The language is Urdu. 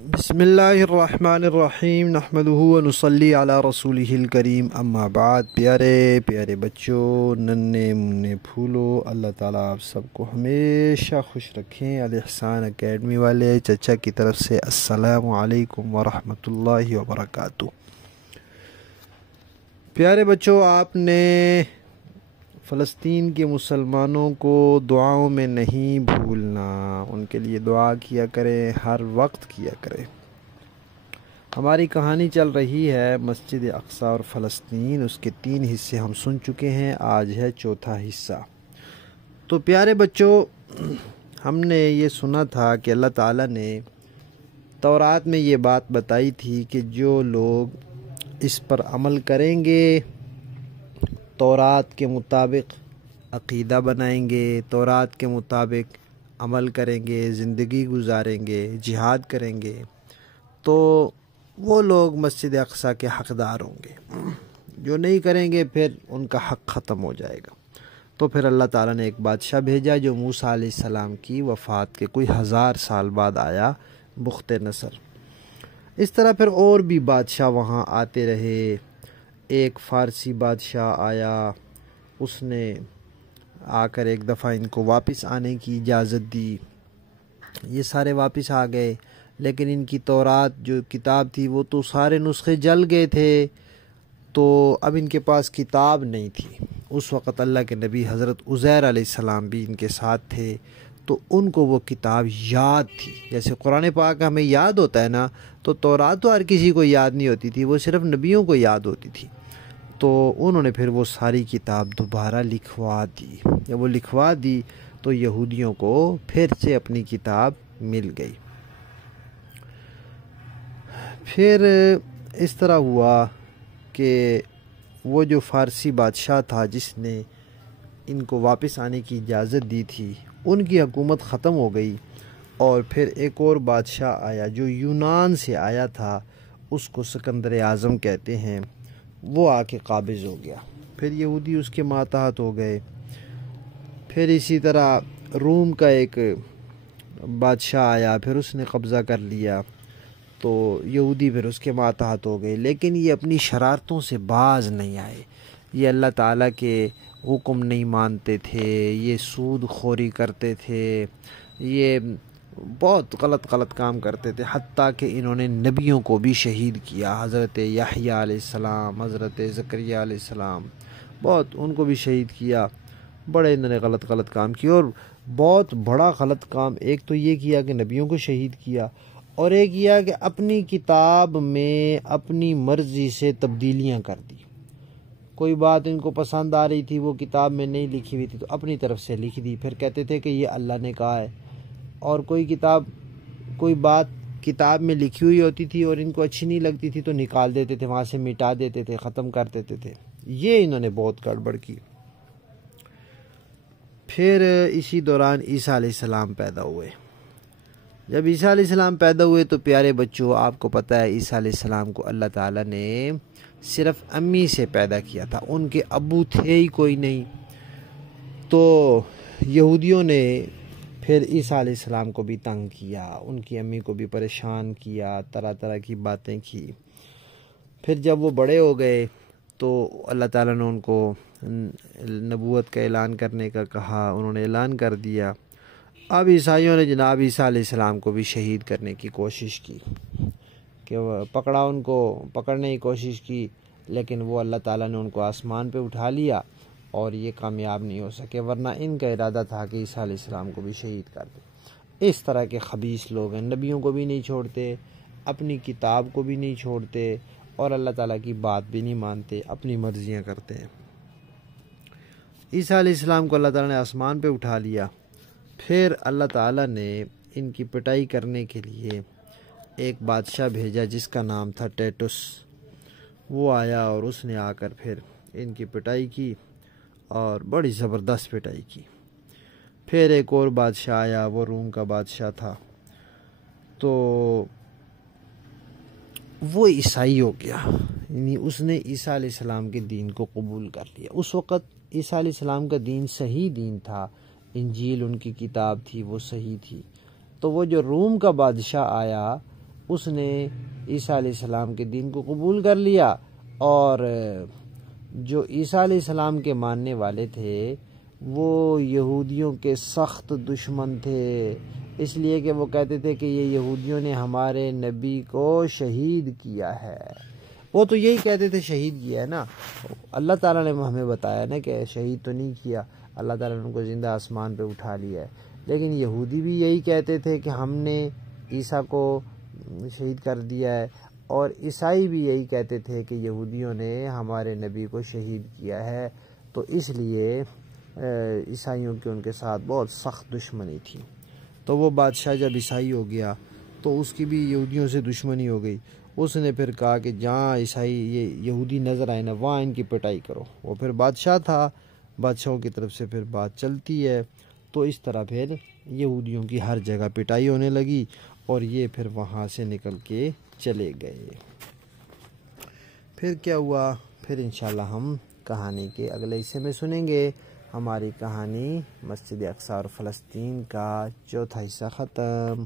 بسم اللہ الرحمن الرحیم نحمدہ ونصلی علی رسولہ الکریم اما بعد۔ پیارے پیارے بچوں، ننھے منھے پھولو، اللہ تعالیٰ آپ سب کو ہمیشہ خوش رکھیں۔ الاحسان اکیڈمی والے چچا کی طرف سے السلام علیکم ورحمۃ اللہ وبرکاتہ۔ پیارے بچوں، آپ نے فلسطین کے مسلمانوں کو دعاؤں میں نہیں بھولنا، ان کے لیے دعا کیا کریں، ہر وقت کیا کریں۔ ہماری کہانی چل رہی ہے مسجد اقصی اور فلسطین، اس کے 3 حصے ہم سن چکے ہیں، آج ہے چوتھا حصہ۔ تو پیارے بچوں، ہم نے یہ سنا تھا کہ اللہ تعالیٰ نے تورات میں یہ بات بتائی تھی کہ جو لوگ اس پر عمل کریں گے، تورات کے مطابق عقیدہ بنائیں گے، تورات کے مطابق عمل کریں گے، زندگی گزاریں گے، جہاد کریں گے، تو وہ لوگ مسجد اقصی کے حقدار ہوں گے۔ جو نہیں کریں گے پھر ان کا حق ختم ہو جائے گا۔ تو پھر اللہ تعالیٰ نے ایک بادشاہ بھیجا جو موسیٰ علیہ السلام کی وفات کے کوئی 1000 سال بعد آیا، بخت نصر۔ اس طرح پھر اور بھی بادشاہ وہاں آتے رہے۔ ایک فارسی بادشاہ آیا، اس نے آ کر ایک دفعہ ان کو واپس آنے کی اجازت دی۔ یہ سارے واپس آ گئے، لیکن ان کی تورات جو کتاب تھی وہ تو سارے نسخے جل گئے تھے، تو اب ان کے پاس کتاب نہیں تھی۔ اس وقت اللہ کے نبی حضرت عزیر علیہ السلام بھی ان کے ساتھ تھے، تو ان کو وہ کتاب یاد تھی۔ جیسے قرآن پاک ہمیں یاد ہوتا ہے نا، تو تورات تو ہر کسی کو یاد نہیں ہوتی تھی، وہ صرف نبیوں کو یاد ہوتی تھی۔ تو انہوں نے پھر وہ ساری کتاب دوبارہ لکھوا دی۔ جب وہ لکھوا دی تو یہودیوں کو پھر سے اپنی کتاب مل گئی۔ پھر اس طرح ہوا کہ وہ جو فارسی بادشاہ تھا جس نے ان کو واپس آنے کی اجازت دی تھی، ان کی حکومت ختم ہو گئی، اور پھر ایک اور بادشاہ آیا جو یونان سے آیا تھا، اس کو سکندر اعظم کہتے ہیں، وہ آ کے قابض ہو گیا۔ پھر یہودی اس کے ماتحت ہو گئے۔ پھر اسی طرح روم کا ایک بادشاہ آیا، پھر اس نے قبضہ کر لیا، تو یہودی پھر اس کے ماتحت ہو گئے۔ لیکن یہ اپنی شرارتوں سے باز نہیں آئے، یہ اللہ تعالیٰ کے حکم نہیں مانتے تھے، یہ سود خوری کرتے تھے، یہ بہت غلط کام کرتے تھے، حتیٰ کہ انہوں نے نبیوں کو بھی شہید کیا۔ حضرت یحییٰ علیہ السلام، حضرت زکریہ علیہ السلام، بہت ان کو بھی شہید کیا۔ بڑے انہوں نے غلط کام کیے، اور بہت بڑا غلط کام ایک تو یہ کیا کہ نبیوں کو شہید کیا، اور ایک یہ کہ اپنی کتاب میں اپنی مرضی سے تبدیلیاں کر دی۔ کوئی بات ان کو پسند آ رہی تھی، وہ کتاب میں نہیں لکھی ہوئی تھی، تو اپنی طرف سے لکھ دی، پھر کہتے تھے کہ یہ اللہ نے کہا ہے۔ اور کوئی بات کتاب میں لکھی ہوئی ہوتی تھی اور ان کو اچھی نہیں لگتی تھی تو نکال دیتے تھے، وہاں سے مٹا دیتے تھے، ختم کر دیتے تھے۔ یہ انہوں نے بہت گڑبڑ کی۔ پھر اسی دوران عیسیٰ علیہ السلام پیدا ہوئے۔ جب عیسیٰ علیہ السلام پیدا ہوئے تو پیارے بچوں، آپ کو پتہ ہے عیسیٰ علیہ السلام کو اللہ تعالیٰ نے صرف امی سے پیدا کیا تھا، ان کے ابو تھے ہی کوئی نہیں۔ تو یہودیوں نے پھر عیسیٰ علیہ السلام کو بھی تنگ کیا، ان کی امی کو بھی پریشان کیا، طرح کی باتیں کی۔ پھر جب وہ بڑے ہو گئے تو اللہ تعالیٰ نے ان کو نبوت کا اعلان کرنے کا کہا، انہوں نے اعلان کر دیا۔ اب عیسائیوں نے جناب عیسیٰ علیہ السلام کو بھی شہید کرنے کی کوشش کی، کہ ان کو پکڑنے کی کوشش کی، لیکن وہ اللہ تعالیٰ نے ان کو آسمان پہ اٹھا لیا اور یہ کامیاب نہیں ہو سکے، ورنہ ان کا ارادہ تھا کہ عیسیٰ علیہ السلام کو بھی شہید کر دیں۔ اس طرح کے خبیث لوگ ہیں، نبیوں کو بھی نہیں چھوڑتے، اپنی کتاب کو بھی نہیں چھوڑتے، اور اللہ تعالیٰ کی بات بھی نہیں مانتے، اپنی مرضیاں کرتے ہیں۔ عیسیٰ علیہ السلام کو اللہ تعالیٰ نے آسمان پہ اٹھا لیا۔ پھر اللہ تعالیٰ نے ان کی پٹائی کرنے کے لیے ایک بادشاہ بھیجا جس کا نام تھا ٹیٹس۔ وہ آیا اور اس نے آ کر پھر ان کی پٹائی کی، اور بڑی زبردست پٹائی کی۔ پھر ایک اور بادشاہ آیا، وہ روم کا بادشاہ تھا، تو وہ عیسائی ہو گیا، یعنی اس نے عیسیٰ علیہ السلام کے دین کو قبول کر لیا۔ اس وقت عیسیٰ علیہ السلام کا دین صحیح دین تھا، انجیل ان کی کتاب تھی، وہ صحیح تھی۔ تو وہ جو روم کا بادشاہ آیا، اس نے عیسیٰ علیہ السلام کے دین کو قبول کر لیا، اور جو عیسیٰ علیہ السلام کے ماننے والے تھے وہ یہودیوں کے سخت دشمن تھے، اس لیے کہ وہ کہتے تھے کہ یہ یہودیوں نے ہمارے نبی کو شہید کیا ہے۔ وہ تو یہی کہتے تھے شہید کیا ہے نا، اللہ تعالیٰ نے ہمیں بتایا نا کہ شہید تو نہیں کیا، اللہ تعالیٰ نے ان کو زندہ آسمان پہ اٹھا لیا ہے، لیکن یہودی بھی یہی کہتے تھے کہ ہم نے عیسیٰ کو شہید کر دیا ہے، اور عیسائی بھی یہی کہتے تھے کہ یہودیوں نے ہمارے نبی کو شہید کیا ہے۔ تو اس لیے عیسائیوں کی ان کے ساتھ بہت سخت دشمنی تھی۔ تو وہ بادشاہ جب عیسائی ہو گیا تو اس کی بھی یہودیوں سے دشمنی ہو گئی، اس نے پھر کہا کہ جہاں عیسائی یہ یہودی نظر آئے نا وہاں ان کی پٹائی کرو۔ وہ پھر بادشاہ تھا، بادشاہوں کی طرف سے پھر بات چلتی ہے، تو اس طرح پھر یہودیوں کی ہر جگہ پٹائی ہونے لگی، اور یہ پھر وہاں سے نکل کے چلے گئے۔ پھر کیا ہوا؟ پھر انشاءاللہ ہم کہانی کے اگلے حصے میں سنیں گے۔ ہماری کہانی مسجد اقصی اور فلسطین کا چوتھا حصہ ختم۔